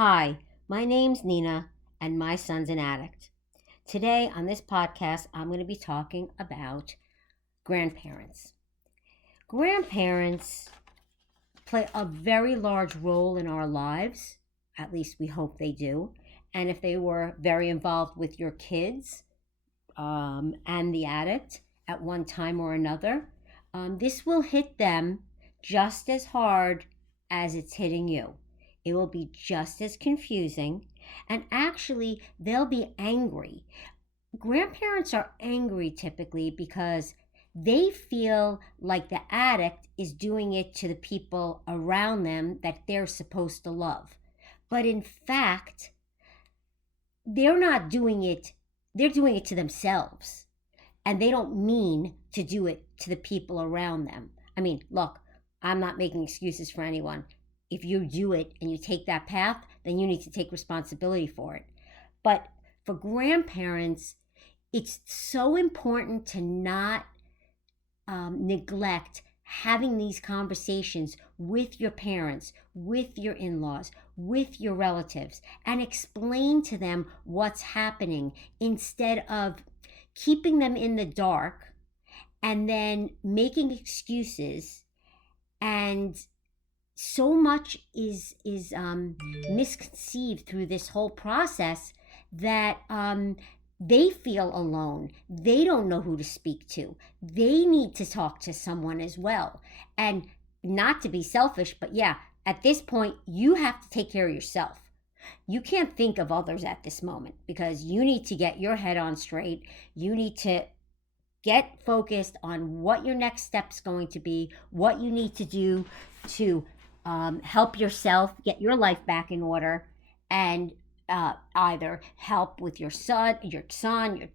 Hi, my name's Nina, and my son's an addict. Today on this podcast, I'm going to be talking about grandparents. Grandparents play a very large role in our lives, at least we hope they do. And if they were very involved with your kids and the addict at one time or another, this will hit them just as hard as it's hitting you. It will be just as confusing, and actually, they'll be angry. Grandparents are angry typically because they feel like the addict is doing it to the people around them that they're supposed to love. But in fact, they're not doing it, they're doing it to themselves. And they don't mean to do it to the people around them. I mean, look, I'm not making excuses for anyone. If you do it and you take that path, then you need to take responsibility for it. But for grandparents, it's so important to not neglect having these conversations with your parents, with your in-laws, with your relatives, and explain to them what's happening instead of keeping them in the dark and then making excuses. And so much is misconceived through this whole process that they feel alone. They don't know who to speak to. They need to talk to someone as well. And not to be selfish, but yeah, at this point, you have to take care of yourself. You can't think of others at this moment because you need to get your head on straight. You need to get focused on what your next step's going to be, what you need to do to help yourself get your life back in order, and either help with your son, your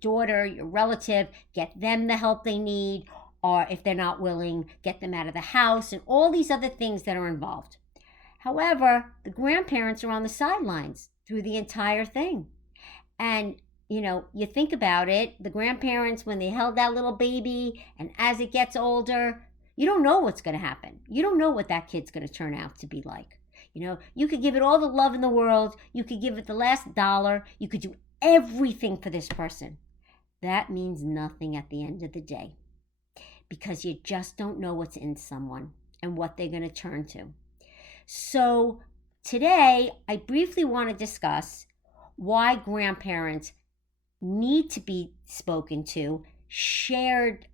daughter, your relative, get them the help they need, or if they're not willing, get them out of the house, and all these other things that are involved. However, the grandparents are on the sidelines through the entire thing. And you think about it, the grandparents, when they held that little baby, and as it gets older, you don't know what's going to happen. You don't know what that kid's going to turn out to be like. You could give it all the love in the world. You could give it the last dollar. You could do everything for this person. That means nothing at the end of the day because you just don't know what's in someone and what they're going to turn to. So today, I briefly want to discuss why grandparents need to be spoken to, shared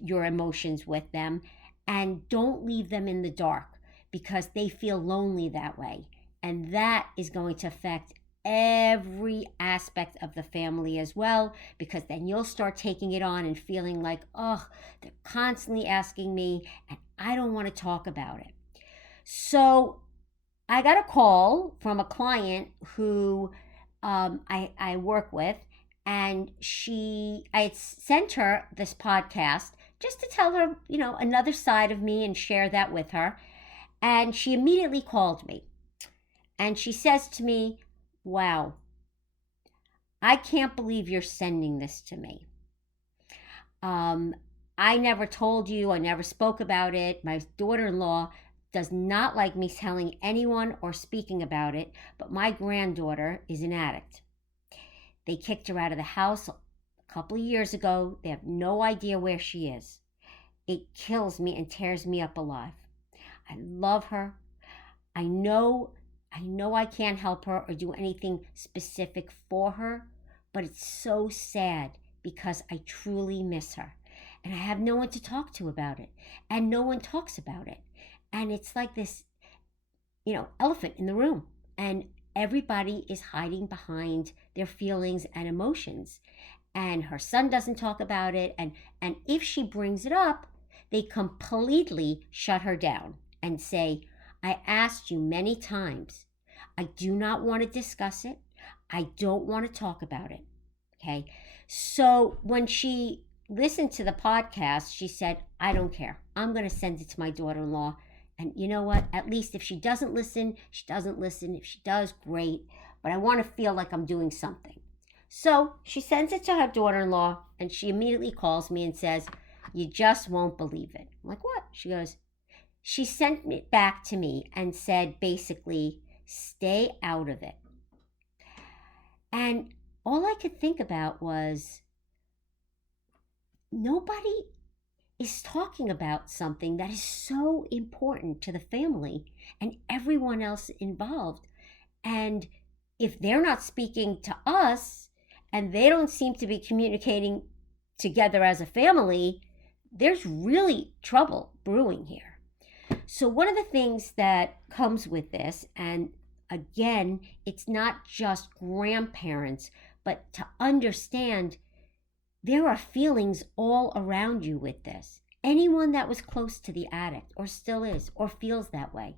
your emotions with them, and don't leave them in the dark because they feel lonely that way. And that is going to affect every aspect of the family as well, because then you'll start taking it on and feeling like, oh, they're constantly asking me and I don't want to talk about it. So I got a call from a client who I work with, and I had sent her this podcast just to tell her, another side of me and share that with her. And she immediately called me and she says to me, wow, I can't believe you're sending this to me. I never told you, I never spoke about it. My daughter-in-law does not like me telling anyone or speaking about it, but my granddaughter is an addict. They kicked her out of the house a couple of years ago. They have no idea where she is. It kills me and tears me up alive. I love her. I know I can't help her or do anything specific for her, but it's so sad because I truly miss her. And I have no one to talk to about it. And no one talks about it. And it's like this, elephant in the room. And everybody is hiding behind their feelings and emotions. And her son doesn't talk about it. And if she brings it up, they completely shut her down and say, I asked you many times. I do not want to discuss it. I don't want to talk about it. Okay. So when she listened to the podcast, she said, I don't care. I'm going to send it to my daughter-in-law. And you know what? At least if she doesn't listen, she doesn't listen. If she does, great. But I want to feel like I'm doing something. So she sends it to her daughter-in-law, and she immediately calls me and says, you just won't believe it. I'm like, what? She goes, she sent it back to me and said basically Stay out of it. And all I could think about was nobody is talking about something that is so important to the family and everyone else involved. And if they're not speaking to us and they don't seem to be communicating together as a family, there's really trouble brewing here. So, one of the things that comes with this, and again, it's not just grandparents, but to understand there are feelings all around you with this. Anyone that was close to the addict, or still is, or feels that way,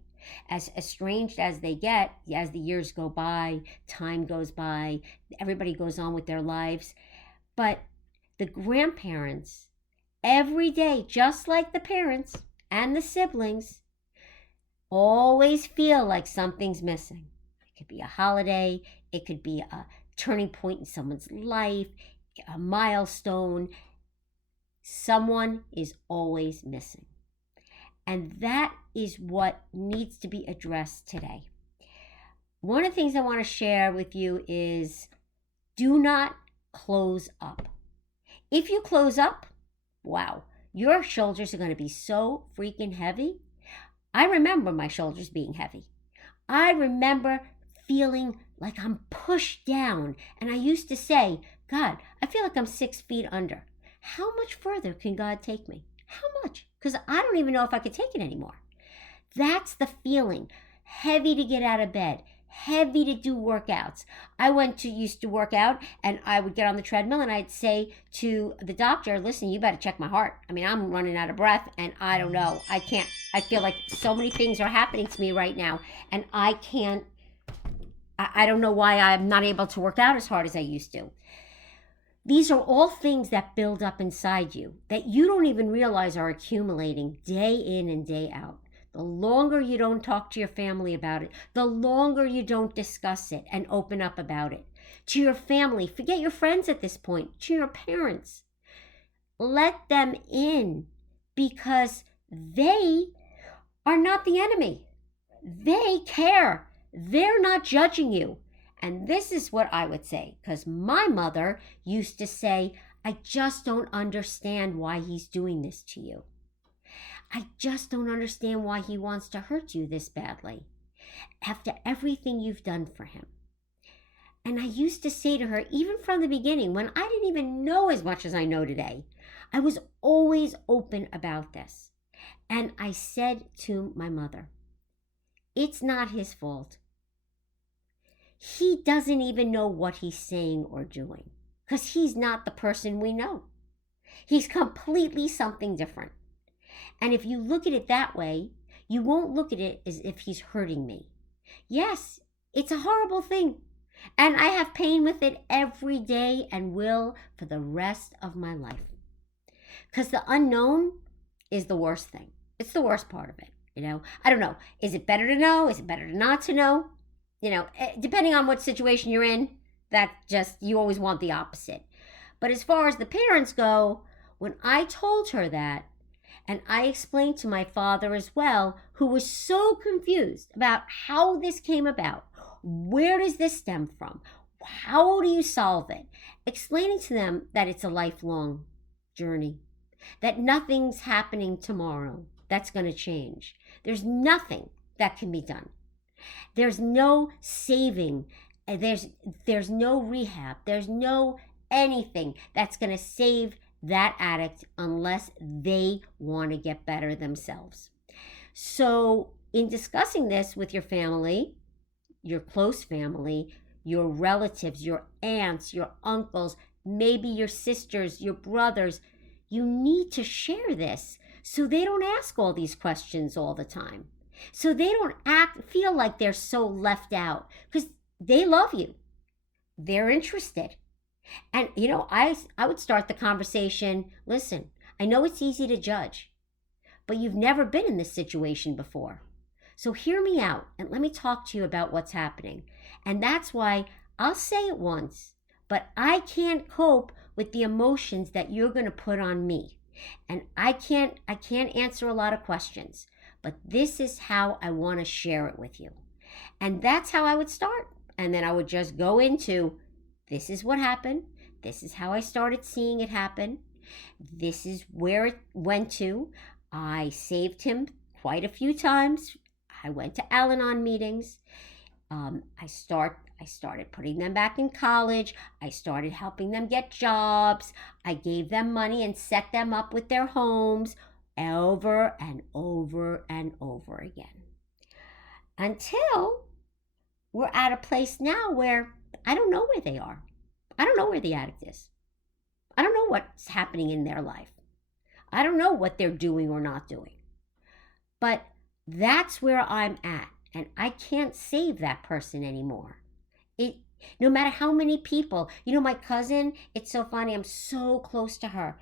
as estranged as they get, as the years go by, time goes by, everybody goes on with their lives. But the grandparents, every day, just like the parents and the siblings, always feel like something's missing. It could be a holiday, it could be a turning point in someone's life, a milestone. Someone is always missing. And that is what needs to be addressed today. One of the things I want to share with you is do not close up. If you close up, wow, your shoulders are going to be so freaking heavy. I remember my shoulders being heavy. I remember feeling like I'm pushed down. And I used to say, God, I feel like I'm 6 feet under. How much further can God take me? How much? Because I don't even know if I could take it anymore. That's the feeling. Heavy to get out of bed. Heavy to do workouts. I used to work out, and I would get on the treadmill and I'd say to the doctor, listen, you better check my heart. I mean, I'm running out of breath and I don't know. I feel like so many things are happening to me right now and I don't know why I'm not able to work out as hard as I used to. These are all things that build up inside you that you don't even realize are accumulating day in and day out. The longer you don't talk to your family about it, the longer you don't discuss it and open up about it. To your family, forget your friends at this point, to your parents. Let them in because they are not the enemy. They care. They're not judging you. And this is what I would say, because my mother used to say, I just don't understand why he's doing this to you. I just don't understand why he wants to hurt you this badly after everything you've done for him. And I used to say to her, even from the beginning, when I didn't even know as much as I know today, I was always open about this. And I said to my mother, it's not his fault. He doesn't even know what he's saying or doing because he's not the person we know. He's completely something different. And if you look at it that way, you won't look at it as if he's hurting me. Yes, it's a horrible thing. And I have pain with it every day and will for the rest of my life. Because the unknown is the worst thing. It's the worst part of it. I don't know. Is it better to know? Is it better not to know? Depending on what situation you're in, you always want the opposite. But as far as the parents go, when I told her that, and I explained to my father as well, who was so confused about how this came about, where does this stem from, how do you solve it, explaining to them that it's a lifelong journey, that nothing's happening tomorrow that's going to change. There's nothing that can be done. There's no saving. There's no rehab. There's no anything that's going to save that addict unless they want to get better themselves. So in discussing this with your family, your close family, your relatives, your aunts, your uncles, maybe your sisters, your brothers, you need to share this so they don't ask all these questions all the time. So they don't feel like they're so left out because they love you. They're interested. And, I would start the conversation, listen, I know it's easy to judge, but you've never been in this situation before. So hear me out and let me talk to you about what's happening. And that's why I'll say it once, but I can't cope with the emotions that you're going to put on me. And I can't answer a lot of questions, but this is how I want to share it with you. And that's how I would start. And then I would just go into, this is what happened. This is how I started seeing it happen. This is where it went to. I saved him quite a few times. I went to Al-Anon meetings. I started putting them back in college. I started helping them get jobs. I gave them money and set them up with their homes over and over and over again. Until we're at a place now where I don't know where they are. I don't know where the addict is. I don't know what's happening in their life. I don't know what they're doing or not doing. But that's where I'm at. And I can't save that person anymore. No matter how many people, my cousin, it's so funny, I'm so close to her.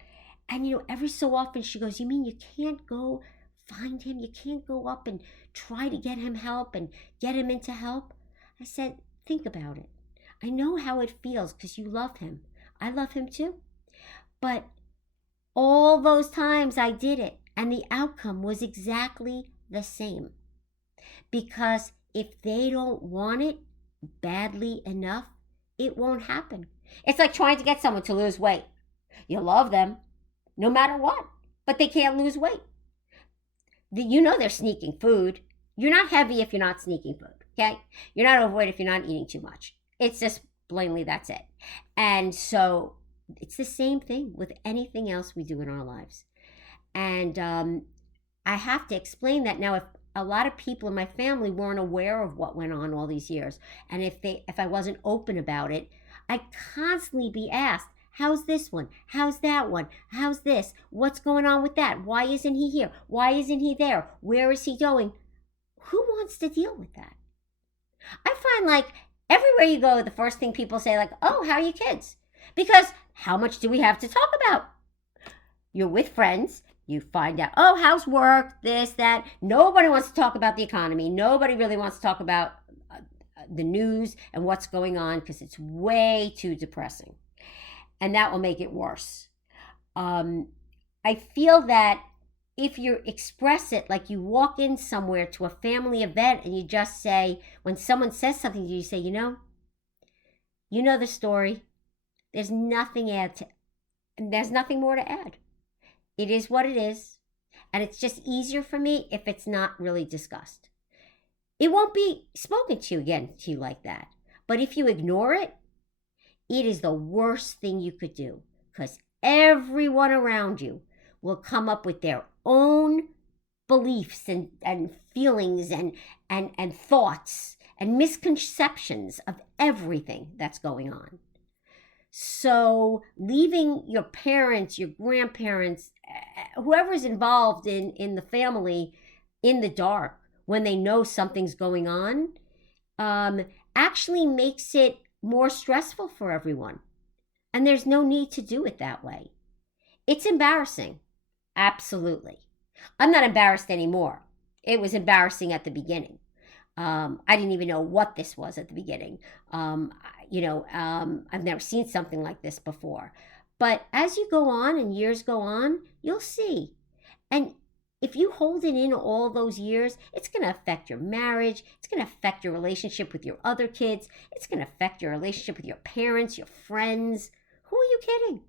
And every so often she goes, you mean you can't go find him? You can't go up and try to get him help and get him into help? I said, think about it. I know how it feels because you love him. I love him too. But all those times I did it, and the outcome was exactly the same. Because if they don't want it badly enough, it won't happen. It's like trying to get someone to lose weight. You love them no matter what, but they can't lose weight. They're sneaking food. You're not heavy if you're not sneaking food, okay? You're not overweight if you're not eating too much. It's just plainly that's it. And so it's the same thing with anything else we do in our lives. And I have to explain that now. If a lot of people in my family weren't aware of what went on all these years, and if I wasn't open about it, I'd constantly be asked, how's this one? How's that one? How's this? What's going on with that? Why isn't he here? Why isn't he there? Where is he going? Who wants to deal with that? I find like everywhere you go, the first thing people say like, oh, how are your kids? Because how much do we have to talk about? You're with friends. You find out, oh, how's work, this, that. Nobody wants to talk about the economy. Nobody really wants to talk about the news and what's going on because it's way too depressing. And that will make it worse. I feel that if you express it, like you walk in somewhere to a family event and you just say, when someone says something to you, you say, you know the story. There's nothing there's nothing more to add. It is what it is, and it's just easier for me if it's not really discussed. It won't be spoken to you like that. But if you ignore it, it is the worst thing you could do because everyone around you will come up with their own beliefs and feelings and thoughts and misconceptions of everything that's going on. So leaving your parents, your grandparents, whoever's involved in the family in the dark when they know something's going on, actually makes it more stressful for everyone. And there's no need to do it that way. It's embarrassing. Absolutely. I'm not embarrassed anymore. It was embarrassing at the beginning. I didn't even know what this was at the beginning. I've never seen something like this before. But as you go on and years go on, you'll see. And if you hold it in all those years, it's going to affect your marriage. It's going to affect your relationship with your other kids. It's going to affect your relationship with your parents, your friends. Who are you kidding?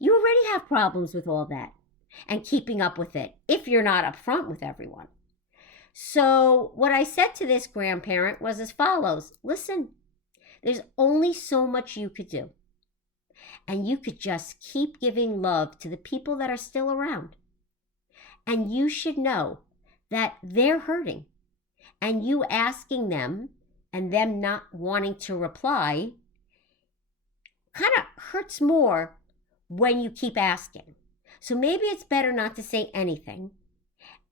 You already have problems with all that and keeping up with it if you're not upfront with everyone. So what I said to this grandparent was as follows. Listen, there's only so much you could do. And you could just keep giving love to the people that are still around. And you should know that they're hurting. And you asking them and them not wanting to reply kind of hurts more when you keep asking. So maybe it's better not to say anything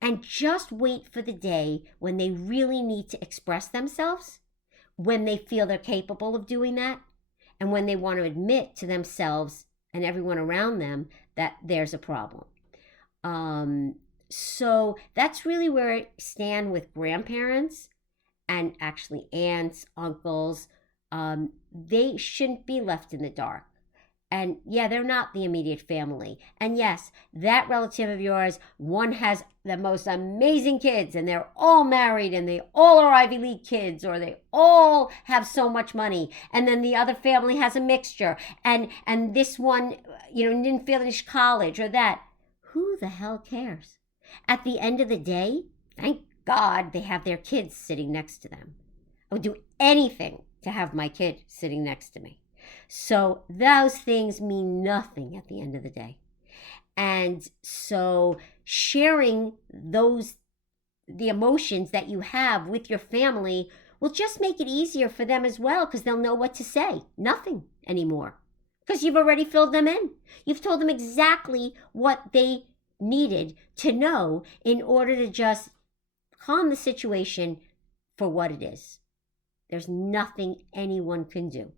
and just wait for the day when they really need to express themselves, when they feel they're capable of doing that, and when they want to admit to themselves and everyone around them that there's a problem. So that's really where I stand with grandparents and actually aunts, uncles. They shouldn't be left in the dark. And yeah, they're not the immediate family. And yes, that relative of yours, one has the most amazing kids and they're all married and they all are Ivy League kids or they all have so much money. And then the other family has a mixture. And this one, didn't finish college or that. Who the hell cares? At the end of the day, thank God they have their kids sitting next to them. I would do anything to have my kid sitting next to me. So those things mean nothing at the end of the day. And so sharing the emotions that you have with your family will just make it easier for them as well, because they'll know what to say. Nothing anymore. Because you've already filled them in. You've told them exactly what they needed to know in order to just calm the situation for what it is. There's nothing anyone can do.